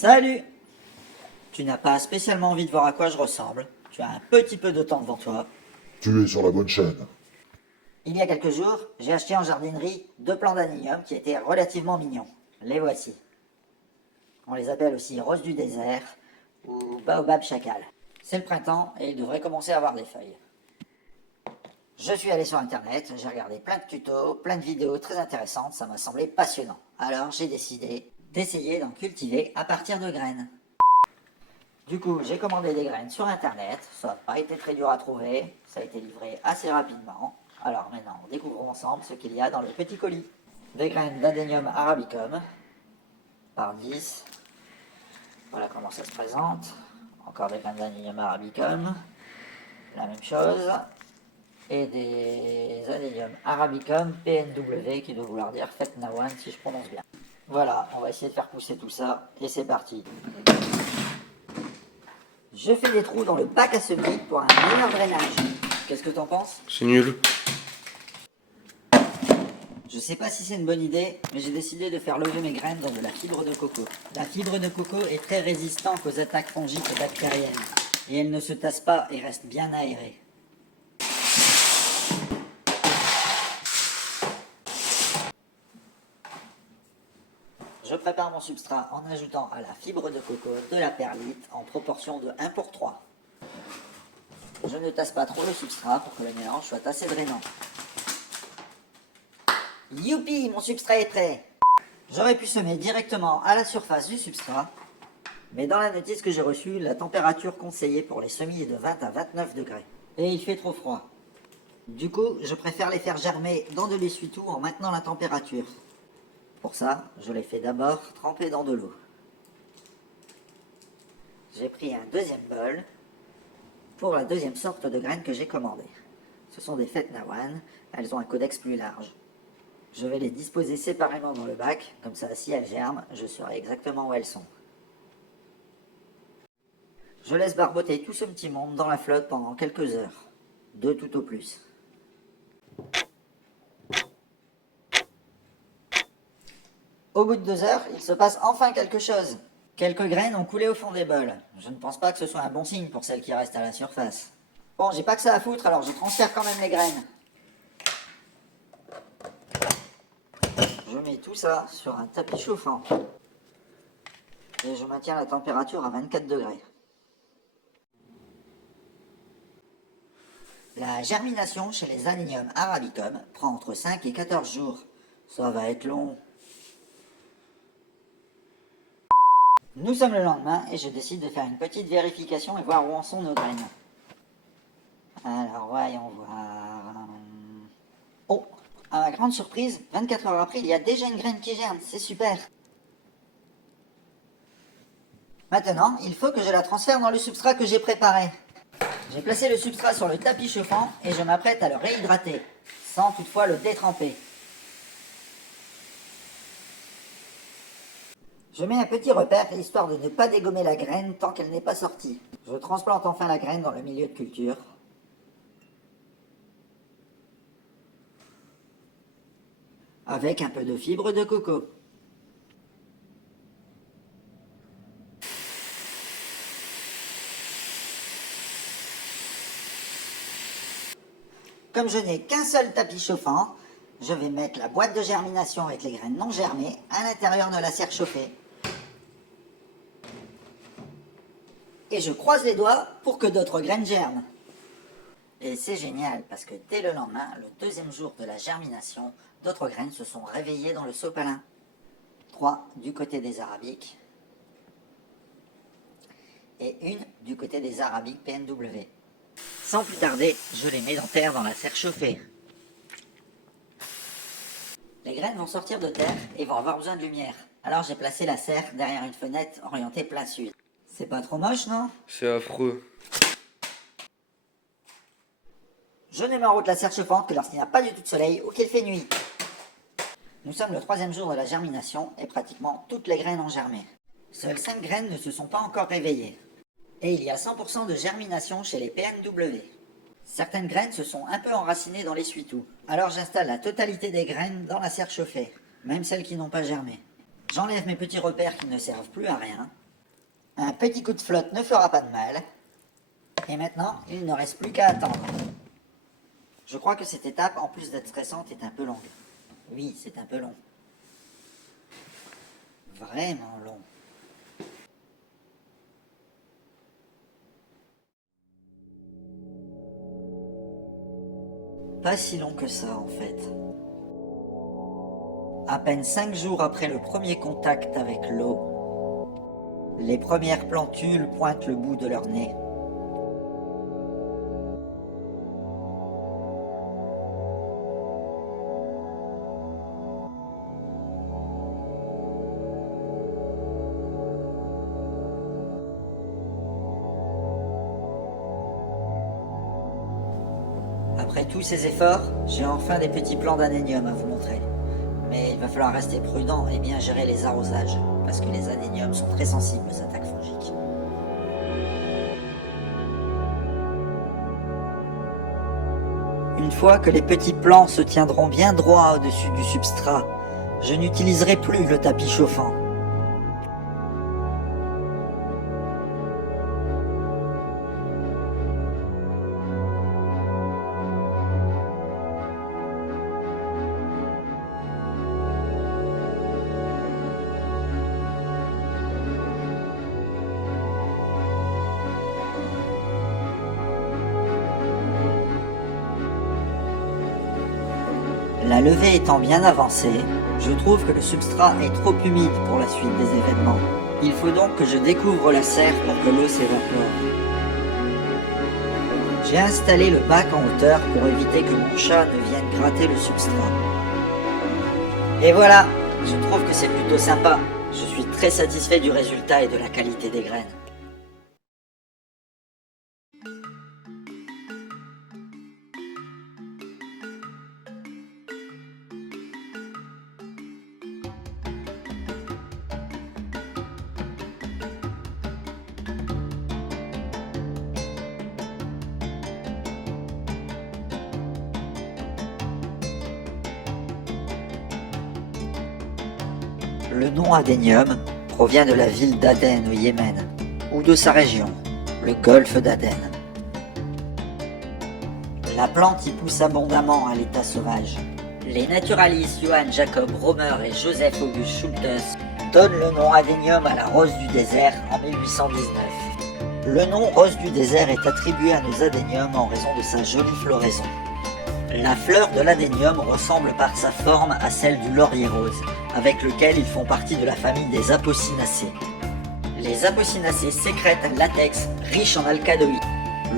Salut! Tu n'as pas spécialement envie de voir à quoi je ressemble. Tu as un petit peu de temps devant toi. Tu es sur la bonne chaîne. Il y a quelques jours, j'ai acheté en jardinerie 2 plants d'anilium qui étaient relativement mignons. Les voici. On les appelle aussi rose du désert ou baobab chacal. C'est le printemps et ils devraient commencer à avoir des feuilles. Je suis allé sur internet, j'ai regardé plein de tutos, plein de vidéos très intéressantes, ça m'a semblé passionnant. Alors j'ai décidé d'essayer d'en cultiver à partir de graines. Du coup, j'ai commandé des graines sur internet, ça n'a pas été très dur à trouver, ça a été livré assez rapidement. Alors maintenant, découvrons ensemble ce qu'il y a dans le petit colis. Des graines d'Adenium arabicum, par 10. Voilà comment ça se présente. Encore des graines d'Adenium arabicum, la même chose. Et des Adenium arabicum PNW, qui doit vouloir dire Fetnawan si je prononce bien. Voilà, on va essayer de faire pousser tout ça, et c'est parti. Je fais des trous dans le bac à semis pour un meilleur drainage. Qu'est-ce que t'en penses? C'est nul. Je sais pas si c'est une bonne idée, mais j'ai décidé de faire lever mes graines dans de la fibre de coco. La fibre de coco est très résistante aux attaques fongiques et bactériennes, et elle ne se tasse pas et reste bien aérée. Je prépare mon substrat en ajoutant à la fibre de coco de la perlite en proportion de 1:3. Je ne tasse pas trop le substrat pour que le mélange soit assez drainant. Youpi, mon substrat est prêt! J'aurais pu semer directement à la surface du substrat, mais dans la notice que j'ai reçue, la température conseillée pour les semis est de 20 à 29 degrés. Et il fait trop froid. Du coup, je préfère les faire germer dans de l'essuie-tout en maintenant la température. Pour ça, je les fais d'abord tremper dans de l'eau. J'ai pris un deuxième bol pour la deuxième sorte de graines que j'ai commandées. Ce sont des Fetnawan, elles ont un codex plus large. Je vais les disposer séparément dans le bac, comme ça si elles germent, je saurai exactement où elles sont. Je laisse barboter tout ce petit monde dans la flotte pendant quelques heures, 2 tout au plus. Au bout de 2 heures, il se passe enfin quelque chose. Quelques graines ont coulé au fond des bols. Je ne pense pas que ce soit un bon signe pour celles qui restent à la surface. Bon, j'ai pas que ça à foutre, alors je transfère quand même les graines. Je mets tout ça sur un tapis chauffant. Et je maintiens la température à 24 degrés. La germination chez les Adenium arabicum prend entre 5 et 14 jours. Ça va être long. Nous sommes le lendemain et je décide de faire une petite vérification et voir où en sont nos graines. Alors voyons voir. Oh, à ma grande surprise, 24 heures après, il y a déjà une graine qui germe, c'est super. Maintenant, il faut que je la transfère dans le substrat que j'ai préparé. J'ai placé le substrat sur le tapis chauffant et je m'apprête à le réhydrater, sans toutefois le détremper. Je mets un petit repère histoire de ne pas dégommer la graine tant qu'elle n'est pas sortie. Je transplante enfin la graine dans le milieu de culture. Avec un peu de fibre de coco. Comme je n'ai qu'un seul tapis chauffant, je vais mettre la boîte de germination avec les graines non germées à l'intérieur de la serre chauffée. Et je croise les doigts pour que d'autres graines germent. Et c'est génial parce que dès le lendemain, le deuxième jour de la germination, d'autres graines se sont réveillées dans le sopalin. 3 du côté des arabiques et une du côté des arabiques PNW. Sans plus tarder, je les mets dans terre dans la serre chauffée. Les graines vont sortir de terre et vont avoir besoin de lumière. Alors j'ai placé la serre derrière une fenêtre orientée plein sud. C'est pas trop moche, non? C'est affreux. Je ne mets en route la serre chauffante que lorsqu'il n'y a pas du tout de soleil ou qu'il fait nuit. Nous sommes le 3e jour de la germination et pratiquement toutes les graines ont germé. Seules 5 graines ne se sont pas encore réveillées. Et il y a 100% de germination chez les PNW. Certaines graines se sont un peu enracinées dans l'essuie-tout. Alors j'installe la totalité des graines dans la serre chauffée, même celles qui n'ont pas germé. J'enlève mes petits repères qui ne servent plus à rien. Un petit coup de flotte ne fera pas de mal. Et maintenant, il ne reste plus qu'à attendre. Je crois que cette étape, en plus d'être stressante, est un peu longue. Oui, c'est un peu long. Vraiment long. Pas si long que ça, en fait. À peine 5 jours après le premier contact avec l'eau, les premières plantules pointent le bout de leur nez. Après tous ces efforts, j'ai enfin des petits plants d'anénium à vous montrer. Mais il va falloir rester prudent et bien gérer les arrosages, parce que les anéniums sont très sensibles aux attaques fongiques. Une fois que les petits plants se tiendront bien droit au-dessus du substrat, je n'utiliserai plus le tapis chauffant. La levée étant bien avancée, je trouve que le substrat est trop humide pour la suite des événements. Il faut donc que je découvre la serre pour que l'eau s'évapore. J'ai installé le bac en hauteur pour éviter que mon chat ne vienne gratter le substrat. Et voilà, je trouve que c'est plutôt sympa. Je suis très satisfait du résultat et de la qualité des graines. Le nom adénium provient de la ville d'Aden au Yémen, ou de sa région, le golfe d'Aden. La plante y pousse abondamment à l'état sauvage. Les naturalistes Johann Jacob Romer et Joseph August Schultes donnent le nom adénium à la rose du désert en 1819. Le nom rose du désert est attribué à nos adéniums en raison de sa jolie floraison. La fleur de l'adénium ressemble par sa forme à celle du laurier rose, avec lequel ils font partie de la famille des apocinacées. Les apocinacées sécrètent un latex riche en alcaloïdes.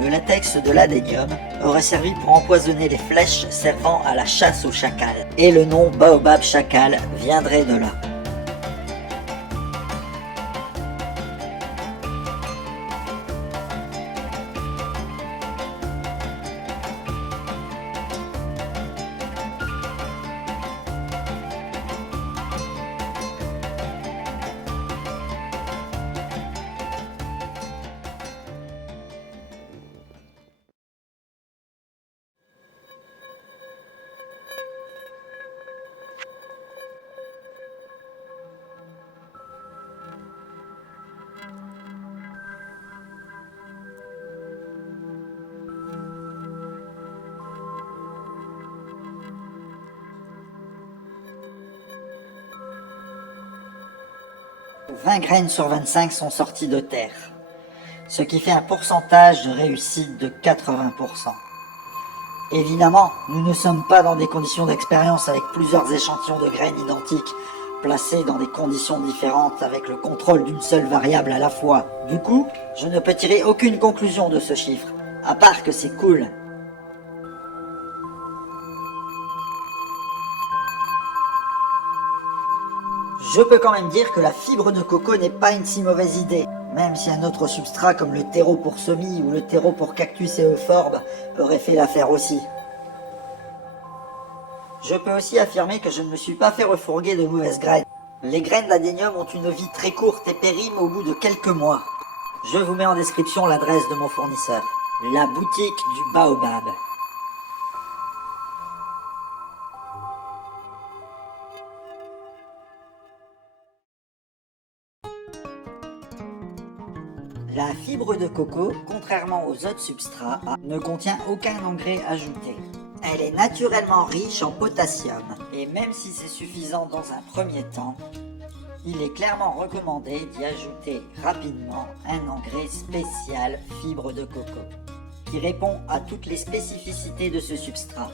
Le latex de l'adénium aurait servi pour empoisonner les flèches servant à la chasse au chacal, et le nom baobab chacal viendrait de là. « 20 graines sur 25 sont sorties de terre, ce qui fait un pourcentage de réussite de 80%. Évidemment, nous ne sommes pas dans des conditions d'expérience avec plusieurs échantillons de graines identiques, placés dans des conditions différentes avec le contrôle d'une seule variable à la fois. Du coup, je ne peux tirer aucune conclusion de ce chiffre, à part que c'est cool. Je peux quand même dire que la fibre de coco n'est pas une si mauvaise idée, même si un autre substrat comme le terreau pour semis ou le terreau pour cactus et euphorbes aurait fait l'affaire aussi. Je peux aussi affirmer que je ne me suis pas fait refourguer de mauvaises graines. Les graines d'adénium ont une vie très courte et périment au bout de quelques mois. Je vous mets en description l'adresse de mon fournisseur, la boutique du Baobab. La fibre de coco, contrairement aux autres substrats, ne contient aucun engrais ajouté. Elle est naturellement riche en potassium, et même si c'est suffisant dans un premier temps, il est clairement recommandé d'y ajouter rapidement un engrais spécial fibre de coco, qui répond à toutes les spécificités de ce substrat.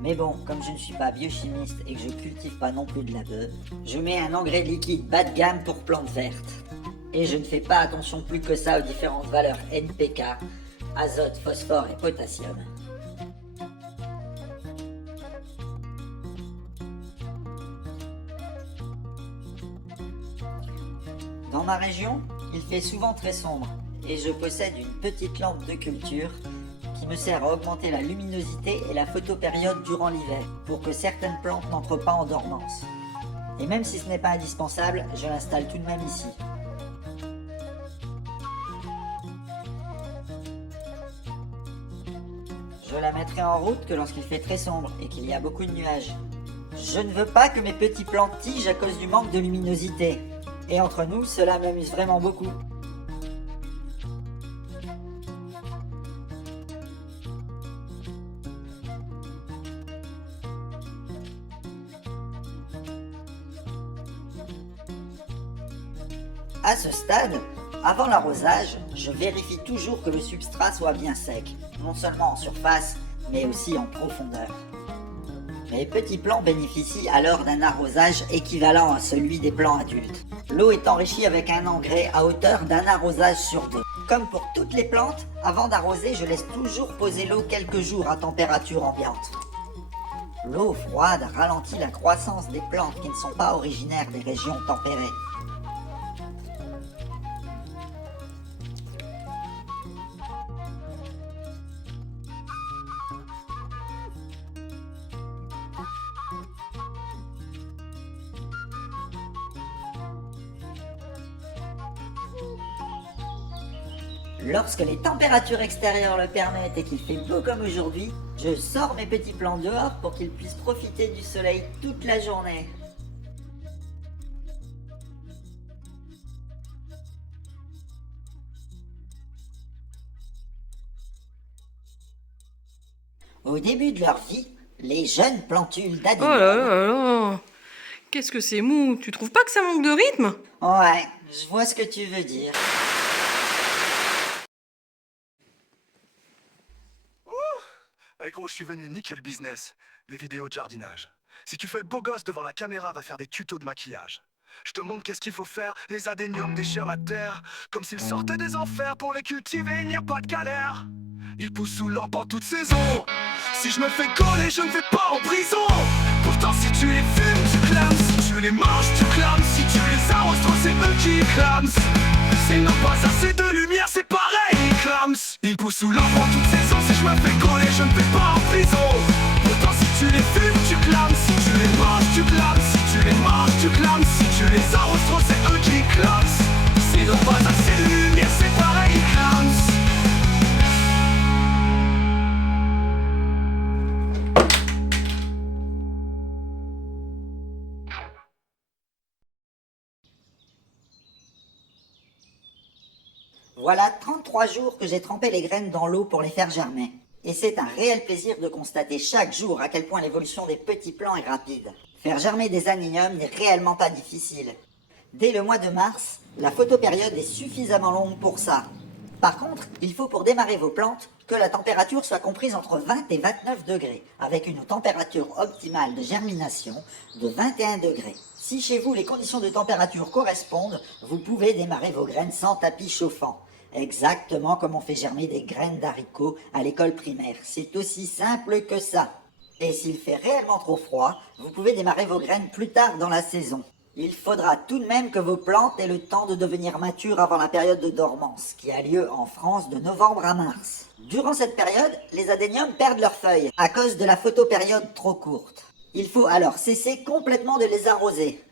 Mais bon, comme je ne suis pas biochimiste et que je cultive pas non plus de la beuh, je mets un engrais liquide bas de gamme pour plantes vertes. Et je ne fais pas attention plus que ça aux différentes valeurs NPK, azote, phosphore et potassium. Dans ma région, il fait souvent très sombre et je possède une petite lampe de culture qui me sert à augmenter la luminosité et la photopériode durant l'hiver pour que certaines plantes n'entrent pas en dormance. Et même si ce n'est pas indispensable, je l'installe tout de même ici. Je la mettrai en route que lorsqu'il fait très sombre et qu'il y a beaucoup de nuages. Je ne veux pas que mes petits plants tigent à cause du manque de luminosité. Et entre nous, cela m'amuse vraiment beaucoup. À ce stade, avant l'arrosage, je vérifie toujours que le substrat soit bien sec, non seulement en surface, mais aussi en profondeur. Mes petits plants bénéficient alors d'un arrosage équivalent à celui des plants adultes. L'eau est enrichie avec un engrais à hauteur d'un arrosage sur 2. Comme pour toutes les plantes, avant d'arroser, je laisse toujours poser l'eau quelques jours à température ambiante. L'eau froide ralentit la croissance des plantes qui ne sont pas originaires des régions tempérées. Lorsque les températures extérieures le permettent et qu'il fait beau comme aujourd'hui, je sors mes petits plants dehors pour qu'ils puissent profiter du soleil toute la journée. Au début de leur vie, les jeunes plantules Oh là d'adénium... là là! Qu'est-ce que c'est mou? Tu trouves pas que ça manque de rythme? Ouais, je vois ce que tu veux dire. Hey gros, je suis venu niquer le business, les vidéos de jardinage. Si tu fais le beau gosse devant la caméra, va faire des tutos de maquillage. Je te montre qu'est-ce qu'il faut faire, les adéniums déchirent la terre. Comme s'ils sortaient des enfers, pour les cultiver, il n'y a pas de galère. Ils poussent sous l'or en toute saison. Si je me fais coller, je ne vais pas en prison. Pourtant si tu les fumes, tu clames. Si tu les manges, tu clames. Si tu les arroses trop, c'est eux qui clament. S'ils n'ont pas assez de lumière, c'est pareil, ils clament. Ils poussent sous l'or en toute saison. Si je me fais coller, je ne vais pas en prison. Pourtant si tu les fumes, tu clames. Si tu les manges, tu clames. Si tu les manges, tu clames. Si tu les arroses trop, c'est eux qui clament. S'ils n'ont pas assez de lumière, c'est pareil, ils clament. Voilà 33 jours que j'ai trempé les graines dans l'eau pour les faire germer. Et c'est un réel plaisir de constater chaque jour à quel point l'évolution des petits plants est rapide. Faire germer des aniniums n'est réellement pas difficile. Dès le mois de mars, la photopériode est suffisamment longue pour ça. Par contre, il faut pour démarrer vos plantes que la température soit comprise entre 20 et 29 degrés, avec une température optimale de germination de 21 degrés. Si chez vous les conditions de température correspondent, vous pouvez démarrer vos graines sans tapis chauffant. Exactement comme on fait germer des graines d'haricots à l'école primaire. C'est aussi simple que ça. Et s'il fait réellement trop froid, vous pouvez démarrer vos graines plus tard dans la saison. Il faudra tout de même que vos plantes aient le temps de devenir matures avant la période de dormance, qui a lieu en France de novembre à mars. Durant cette période, les adéniums perdent leurs feuilles à cause de la photopériode trop courte. Il faut alors cesser complètement de les arroser.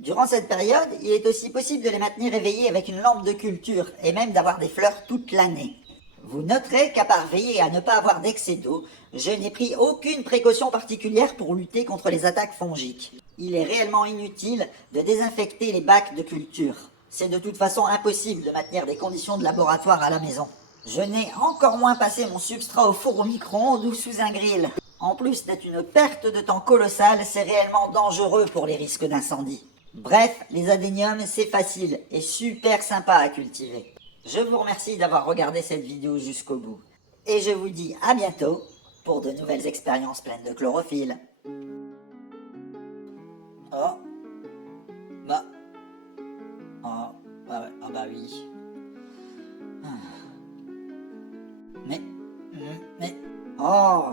Durant cette période, il est aussi possible de les maintenir éveillés avec une lampe de culture et même d'avoir des fleurs toute l'année. Vous noterez qu'à part veiller à ne pas avoir d'excès d'eau, je n'ai pris aucune précaution particulière pour lutter contre les attaques fongiques. Il est réellement inutile de désinfecter les bacs de culture. C'est de toute façon impossible de maintenir des conditions de laboratoire à la maison. Je n'ai encore moins passé mon substrat au four au micro-ondes ou sous un grill. En plus d'être une perte de temps colossale, c'est réellement dangereux pour les risques d'incendie. Bref, les adéniums, c'est facile et super sympa à cultiver. Je vous remercie d'avoir regardé cette vidéo jusqu'au bout. Et je vous dis à bientôt pour de nouvelles expériences pleines de chlorophylle. Oh. Bah. Oh. Ah, ouais. Ah bah oui. Mais... Mais... Oh.